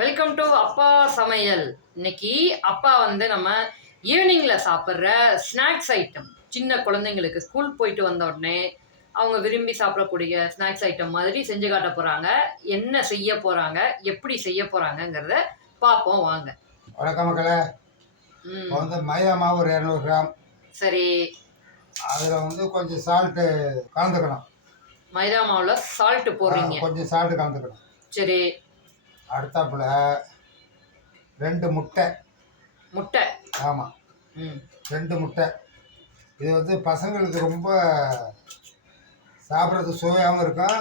Welcome to அப்பா சமையல். இன்னைக்கு அப்பா வந்து நம்ம ஈவினிங்ல சாப்பிட்ற ஸ்நாக்ஸ் ஐட்டம், சின்ன குழந்தைங்களுக்கு ஸ்கூல் போயிட்டு வந்த உடனே அவங்க விரும்பி சாப்பிடக்கூடிய ஸ்நாக்ஸ் ஐட்டம் மாதிரி செஞ்சு காட்ட போறாங்க. என்ன செய்ய போறாங்க, எப்படி செய்ய போறாங்கங்கிறத பார்ப்போம் வாங்க. வணக்கம் மக்களே. இப்போ வந்து மைதா மாவு ஒரு 200 கிராம். சரி, அதில் வந்து கொஞ்சம் சால்ட்டு கலந்துக்கணும். மைதா மாவுல சால்ட் போடுறீங்க. கொஞ்சம் சால்ட்டு கலந்துக்கணும். சரி, அடுத்தாப்புல 2 முட்டை. முட்டை. ஆமாம், 2 முட்டை. இது வந்து பசங்களுக்கு ரொம்ப சாப்பிட்றதுக்கு சுவையாகவும் இருக்கும்,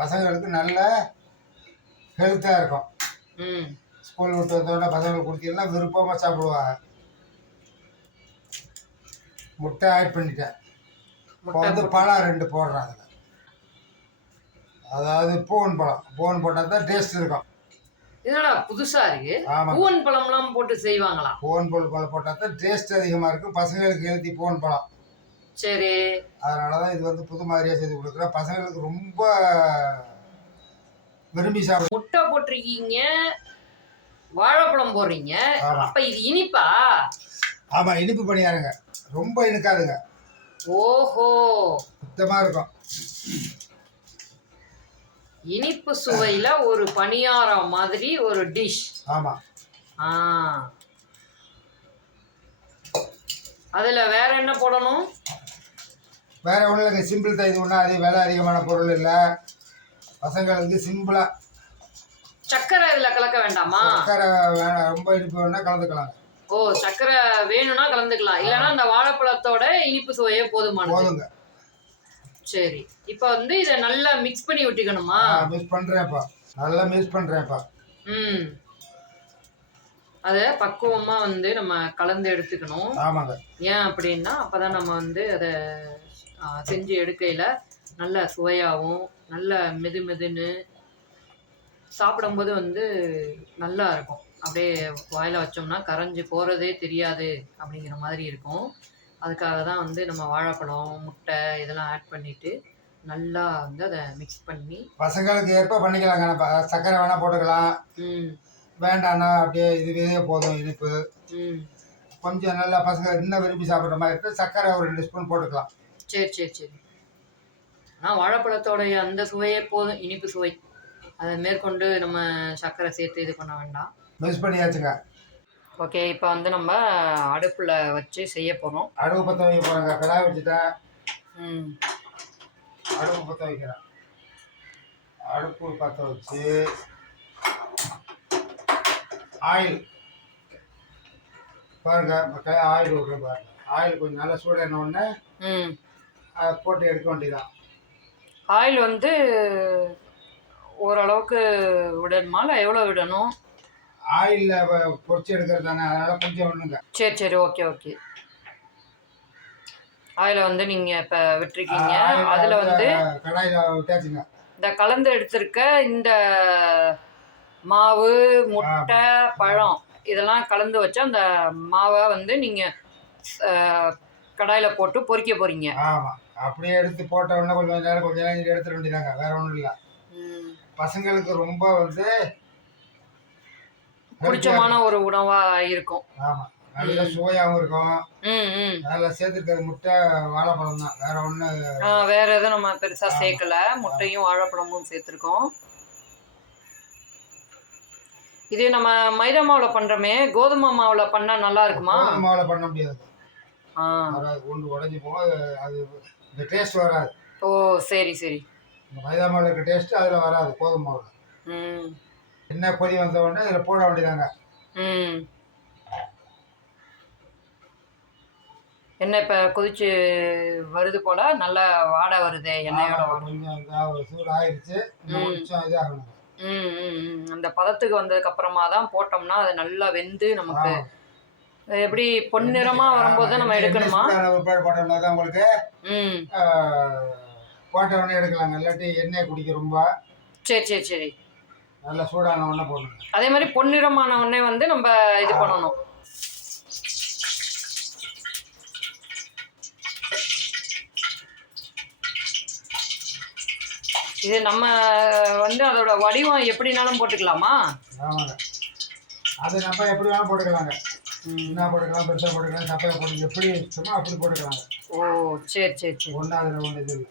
பசங்களுக்கு நல்ல ஹெல்த்தாக இருக்கும். ஸ்கூல் விட்டு வந்தோடனே பசங்களுக்கு கொடுத்தீங்கன்னா விருப்பமாக சாப்பிடுவாங்க. முட்டை ஆட் பண்ணிட்டேன். இப்போ வந்து பழம் 2 போடுறேன் அதில். அதாவது பூவன் பழம். பூவன் போட்டால் தான் டேஸ்ட் இருக்கும். என்னடா புதுசா இருக்கு? பூவன் பழம்லாம் போட்டு செய்வாங்களா? பூவன் பழம் போட்டால் தான் டேஸ்ட் அதிகமாக இருக்கும், பசங்களுக்கு ஹெல்த்தி பூவன் பழம். சரி, அதனால தான் இது வந்து புது மாதிரியாக செய்து கொடுக்குறேன். பசங்களுக்கு ரொம்ப விரும்பி சாப்பிடும். முட்டை போட்டிருக்கீங்க, வாழைப்பழம் போடுறீங்க. அப்ப இது இனிப்பா? ஆமாம், இனிப்பு பணியாருங்க. ரொம்ப இனிக்காதுங்க. ஓஹோ, சுத்தமாக இருக்கும். இனிப்பு சுவையில ஒரு பணியாரம் மாதிரி ஒரு டிஷ். ஆமாம். அதுல வேற என்ன போடணும்? வேற ஒன்றும் இல்லைங்க, சிம்பிள் தான். இது ஒன்றும் அது விலை அதிகமான பொருள் இல்லை. பசங்களுக்கு சிம்பிளாக. சக்கரை இதில் கலக்க வேண்டாமா? சக்கரை வேணாம், ரொம்ப இனிப்பு வேணா கலந்துக்கலாம். ஓ, சக்கரை வேணும்னா கலந்துக்கலாம், இல்லைன்னா அந்த வாழைப்பழத்தோட இனிப்பு சுவையே போதுங்க. சரி, இப்போ வந்து இதை நல்லா மிக்ஸ் பண்ணி விட்டுக்கணுமா? மிக்ஸ் பண்ணுறேன்ப்பா, நல்லா மிக்ஸ் பண்ணுறேன்ப்பா. அதை பக்குவமாக வந்து நம்ம கலந்து எடுத்துக்கணும். ஆமாங்க. ஏன் அப்படின்னா அப்போதான் நம்ம வந்து அதை செஞ்சு எடுக்கையில் நல்ல சுவையாகவும் நல்ல மெதுன்னு சாப்பிடும்போது வந்து நல்லா இருக்கும். அப்படியே வாயில் வச்சோம்னா கரைஞ்சி போகிறதே தெரியாது அப்படிங்கிற மாதிரி இருக்கும். அதுக்காக தான் வந்து நம்ம வாழைப்பழம், முட்டை இதெல்லாம் ஆட் பண்ணிவிட்டு நல்லா வந்து அதை மிக்ஸ் பண்ணி பசங்களுக்கு ஏற்ப பண்ணிக்கலாங்க. சர்க்கரை வேணால் போட்டுக்கலாம், வேண்டாண்ணா அப்படியே இதுவே போதும் இனிப்பு. கொஞ்சம் நல்லா பசங்க இன்னும் விரும்பி சாப்பிட்ற மாதிரி இருக்குது, சர்க்கரை ஒரு 2 ஸ்பூன் போட்டுக்கலாம். சரி. ஆனால் வாழைப்பழத்தோடைய அந்த சுவையே போதும், இனிப்பு சுவை. அதை மேற்கொண்டு நம்ம சர்க்கரை சேர்த்து இது பண்ண வேண்டாம். மிக்ஸ் பண்ணியாச்சுங்க. ஓகே, இப்போ வந்து நம்ம அடுப்பில் வச்சு செய்ய போகிறோம். அடுப்பு பற்ற வைக்க போகிறோங்க. கடாய் வச்சுட்டேன். அடுப்பு பற்ற வைக்கிறேன். அடுப்பு பற்ற வச்சு ஆயில் பாருங்க, ஆயில் விட்றேன் பாருங்க. ஆயில் கொஞ்சம் நல்லா சூடான உடனே அதை போட்டு எடுக்க வேண்டியதான். ஆயில் வந்து ஓரளவுக்கு விடணுமா, இல்லை எவ்வளோ விடணும்? ஆயிலில் பொரிச்சு எடுக்கிறது தானே, அதனால் கொஞ்சம் விடணுங்க. சரி, ஓகே. ஆயிலை வந்து நீங்கள் இப்போ விட்டுருக்கீங்க. அதில் வந்து கடாயில் விட்டாச்சுங்க. இந்த கலந்து எடுத்திருக்க இந்த மாவு, முட்டை, பழம் இதெல்லாம் கலந்து வச்சு அந்த மாவை வந்து நீங்கள் கடாயில் போட்டு பொரிக்க போகிறீங்க. ஆமாம், அப்படியே எடுத்து போட்ட உடனே கொஞ்சம் நேரம் எடுத்துட வேண்டியதாங்க. வேற ஒன்றும் இல்லை. பசங்களுக்கு ரொம்ப வந்து பிடிச்சமான ஒரு உணவாக இருக்கும். ஆமாம், நல்ல சுவையாகவும் இருக்கும். நல்லா சேர்த்துருக்கிறது முட்டை, வாழைப்பழம் தான், வேற ஒன்றும் வேற எதுவும் நம்ம பெருசாக சேர்க்கல. முட்டையும் வாழைப்பழமும் சேர்த்துருக்கோம். இது நம்ம மைதா மாவில் பண்ணுறோமே, கோதுமை மாவில் பண்ணால் நல்லா இருக்குமா? கோதுமை மாவில் பண்ண முடியாது. வராது, ஒன்று உடஞ்சி போகும். அது இந்த டேஸ்ட் வராது. ஓ, சரி. இந்த மைதா மாவில் இருக்க டேஸ்ட்டு அதில் வராது, கோதுமை மாவில். என்ன கொதி வந்த உடனே இதில் போட வேண்டியதாங்க. எண்ணெய் இப்போ கொதிச்சு வருது போல், நல்லா வாடை வருது. எண்ணெயோட கொஞ்சம் சூடு ஆயிடுச்சு, கொஞ்சம் இதாகணும். அந்த பதத்துக்கு வந்ததுக்கு அப்புறமா தான் போட்டோம்னா அது நல்லா வெந்து நமக்கு எப்படி பொன்னிறமா வரும்போது நம்ம எடுக்கணுமா? போட்டோம்னா தான் உங்களுக்கு போட்ட உடனே எடுக்கலாங்க, இல்லாட்டி எண்ணெய் குடிக்க ரொம்ப. சரி. நல்லா சூடான உடனே போடணும். அதே மாதிரி பொன்னிறமான உடனே வந்து நம்ம இது பண்ணணும். இது நம்ம வந்து அதோட வடிவம் எப்படினாலும் போட்டுக்கலாமா? ஆமாங்க. அது நம்ம எப்படி வேணால் போட்டுக்கலாங்க. என்ன போட்டுக்கலாம், பெருசாக போட்டுக்கலாம், சப்பையாக போட்டு எப்படி இஷ்டமோ அப்படி போட்டுக்கலாங்க. ஓ சரி சரி சரி. ஒன்றும் அதில் ஒன்று இது இல்லை.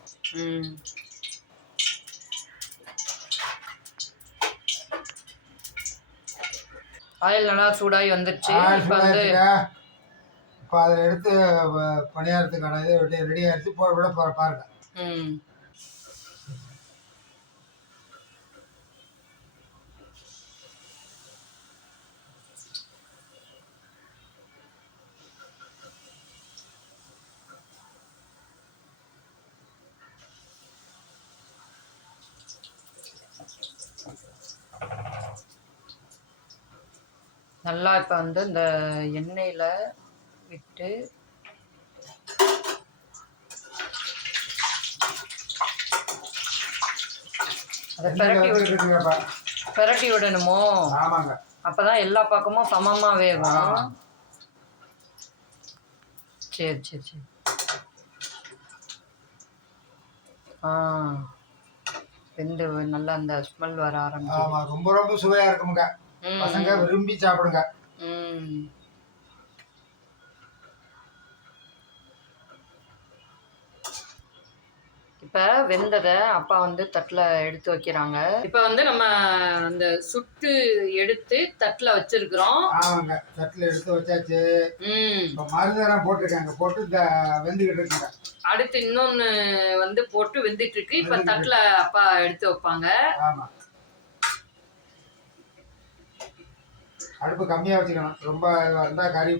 ஆயில் நல்லா சூடாகி வந்துருச்சு. இப்போ வந்து இப்போ அதில் எடுத்து பணியாரத்துக்கான இது ரெடி ஆகிடுச்சு. விட பாருங்க. நல்லா இப்போ வந்து இந்த எண்ணெயில் விட்டு அதை பெரட்டி விடணுமோ? ஆமாங்க. அப்பதான் எல்லா பக்கமும் சமமா வேகும். சரி சரி சரி. வெந்து நல்லா அந்த ஸ்மெல் வர ஆரம்பிச்சு. ஆமா, ரொம்ப ரொம்ப சுவையா இருக்குமுங்க. பசங்க விரும்பி சாப்பிடுங்க. இப்போ வெந்ததை அப்பா வந்து தட்டில் எடுத்து வைக்கிறாங்க. இப்போ வந்து நம்ம அந்த சுட்டு எடுத்து தட்டில் வச்சிருக்கிறோம். ஆமாங்க, தட்டில் எடுத்து வச்சாச்சு. இப்போ மருந்தெல்லாம் போட்டிருக்காங்க, போட்டு இந்த வெந்துக்கிட்டு இருக்குங்க. அடுத்து இன்னொன்று வந்து போட்டு வெந்துட்டு இருக்கு. இப்போ தட்டில் அப்பா எடுத்து வைப்பாங்க. ஆமாம், அடுப்பு கம்மியாக வச்சுக்கணும். ரொம்ப இருந்தால் கறி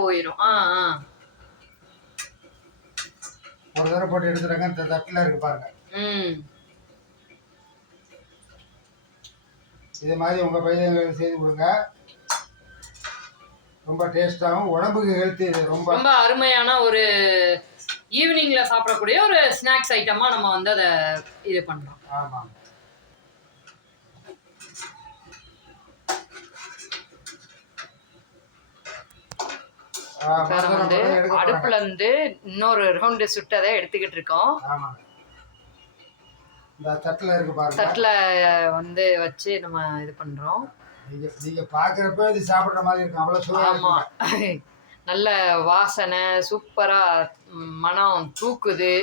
போயிடும். ஒரு தடவை போட்டு எடுத்துறாங்க. இந்த தட்டில் இருக்கு பாருங்க. இது மாதிரி உங்கள் பையன்களுக்கு செய்து கொடுங்க. ரொம்ப டேஸ்டாகவும் உடம்புக்கு ஹெல்த்தி. இது ரொம்ப ரொம்ப அருமையான ஒரு ஈவினிங்ல சாப்பிடக்கூடிய ஒரு ஸ்நாக்ஸ் ஐட்டமாக நம்ம வந்து அதை இது பண்ணுறோம். ஆமாம், வந்து அடுப்புல இருந்து இன்னொரு ரவுண்டு சுட்டதை எடுத்துக்கிட்டு இருக்கோம். தட்டுல வந்து வச்சு நம்ம இது பண்றோம். நீங்க பாக்குறப்ப இது சாப்பிடுற மாதிரி இருக்கும். அவ்வளவு சுவையா ஆமா, நல்ல வாசனை, சூப்பரா மனம் தூக்குது.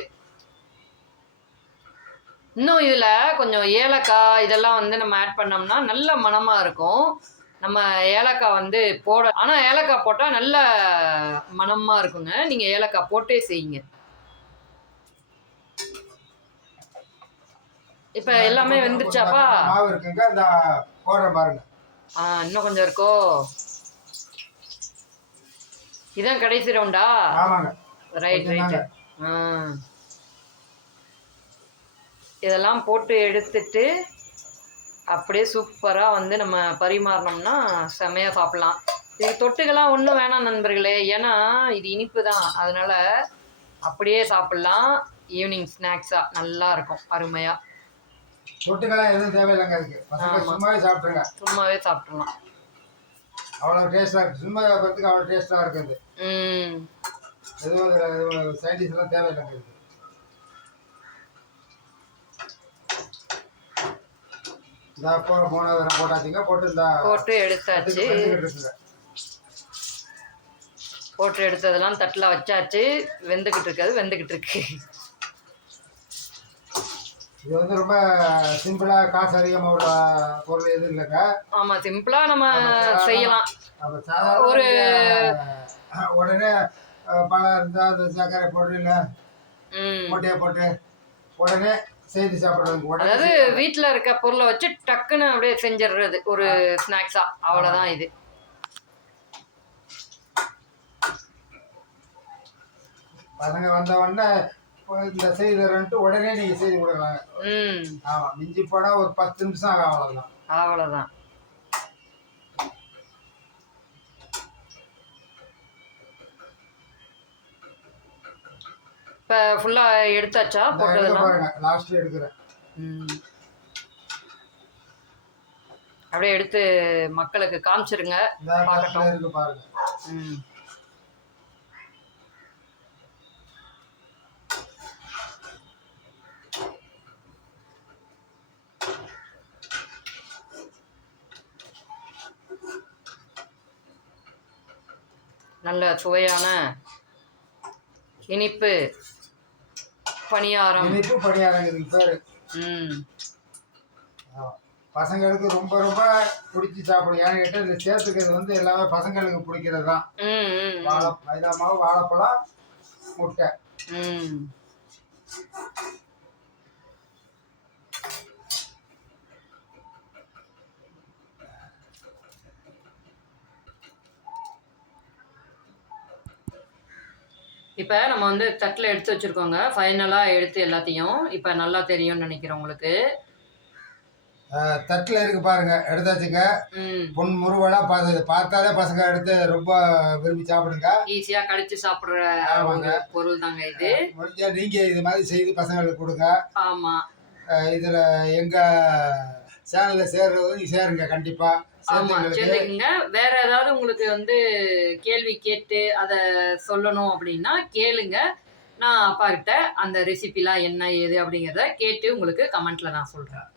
இன்னும் இதுல கொஞ்சம் ஏலக்காய் இதெல்லாம் வந்து நம்ம ஆட் பண்ணோம்னா நல்ல மனமா இருக்கும். நம்ம ஏலக்காய் வந்து ஆனால் ஏலக்காய் போட்டால் நல்ல மணமாக இருக்குங்க. நீங்கள் ஏலக்காய் போட்டே செய்யுங்க. இப்போ எல்லாமே வெந்துருச்சாப்பா? மாவு இருக்குங்க, அந்த போடுற பாருங்க. இன்னும் கொஞ்சம் இருக்கோ? இதான் கடைசி ரவுண்டா? ஆமாங்க. Right right. இதெல்லாம் போட்டு எடுத்துட்டு அப்படியே சூப்பராக வந்து நம்ம பரிமாறினோம்னா செம்மையாக சாப்பிட்லாம். இது தொட்டுக்கெல்லாம் ஒன்றும் வேணாம் நண்பர்களே, ஏன்னா இது இனிப்பு தான். அதனால் அப்படியே சாப்பிட்லாம். ஈவினிங் ஸ்நாக்ஸாக நல்லா இருக்கும், அருமையாக. தொட்டுக்கெல்லாம் எதுவும் தேவையில்லைங்க. அதுக்கு சும்மாவே சாப்பிட்ருங்க. சும்மாவே சாப்பிட்றலாம். அவ்வளோ டேஸ்ட்டாக இருக்குது. சும்மா பார்த்துக்கு அவ்வளோ டேஸ்ட்டாக இருக்குது. எதுவும் சைடிஷ் எல்லாம் தேவையில்லைங்க. இதுக்கு போட்டு எடுத்தாச்சு. போட்டு எடுத்ததெல்லாம் தட்டில் வச்சாச்சு. வெந்துக்கிட்டு இருக்கு. இது வந்து ரொம்ப சிம்பிளா, காசு அதிகமாக உள்ள பொருள் எதுவும் இல்லைங்க. ஆமாம், சிம்பிளாக நம்ம செய்யலாம். ஒரு உடனே பழம் இருந்தால் அந்த சர்க்கரை போட்டு இல்லை முட்டையை போட்டு உடனே செய்து சாப்பிடுறது. அதாவது வீட்டில் இருக்க பொருளை வச்சு டக்குன்னு அப்படியே செஞ்சிடுறது ஒரு ஸ்நாக்ஸா. அவ்வளோதான் இது. பசங்க வந்த உடனே இந்த செய்துட்டு உடனே நீங்க செய்து கொடுக்கலாம். ஆமா, மிஞ்சி போனா ஒரு 10 நிமிஷம் ஆகும். அவ்வளோதான். இப்போ ஃபுல்லாக எடுத்தாச்சா? போட்டதெல்லாம் லாஸ்ட் எடுக்கிறேன். அப்படியே எடுத்து மக்களுக்கு காமிச்சிருங்க, பார்க்கட்டும். பாருங்க. நல்ல சுவையான இனிப்பு பணியாரம். இனிப்பு பணியாரம் இதுக்கு பேர். ம். பசங்களுக்கு ரொம்ப ரொம்ப பிடிச்சி சாப்பிடும். ஏன்னு கேட்டால் இந்த சேர்த்துக்கிறது வந்து எல்லாமே பசங்களுக்கு பிடிக்கிறது தான். மைதா மாவு, வாழைப்பழம், முட்டை. இப்போ நம்ம வந்து தட்டில் எடுத்து வச்சுருக்கோங்க. ஃபைனலாக எடுத்து எல்லாத்தையும் இப்போ நல்லா தெரியும்னு நினைக்கிறேன் உங்களுக்கு. தட்டில் இருக்கு பாருங்க, எடுத்தாச்சுங்க. பொன் முருவலா பார்த்தாலே பசங்க எடுத்து ரொம்ப விரும்பி சாப்பிடுங்க. ஈஸியாக கடிச்சு சாப்பிட்ற பொருள் தாங்க இது. முடிஞ்சா நீங்கள் இது மாதிரி செய்து பசங்களுக்கு கொடுங்க. ஆமாம். இதில் எங்கள் சேனலில் சேர்றவங்க சேருங்க கண்டிப்பாக. சேர்ந்துக்குங்க. வேற ஏதாவது உங்களுக்கு வந்து கேள்வி கேட்டு அதை சொல்லணும் அப்படின்னா கேளுங்க. நான் அப்பா கிட்ட அந்த ரெசிபிலாம் என்ன ஏது அப்படிங்கிறத கேட்டு உங்களுக்கு கமெண்ட்ல நான் சொல்றேன்.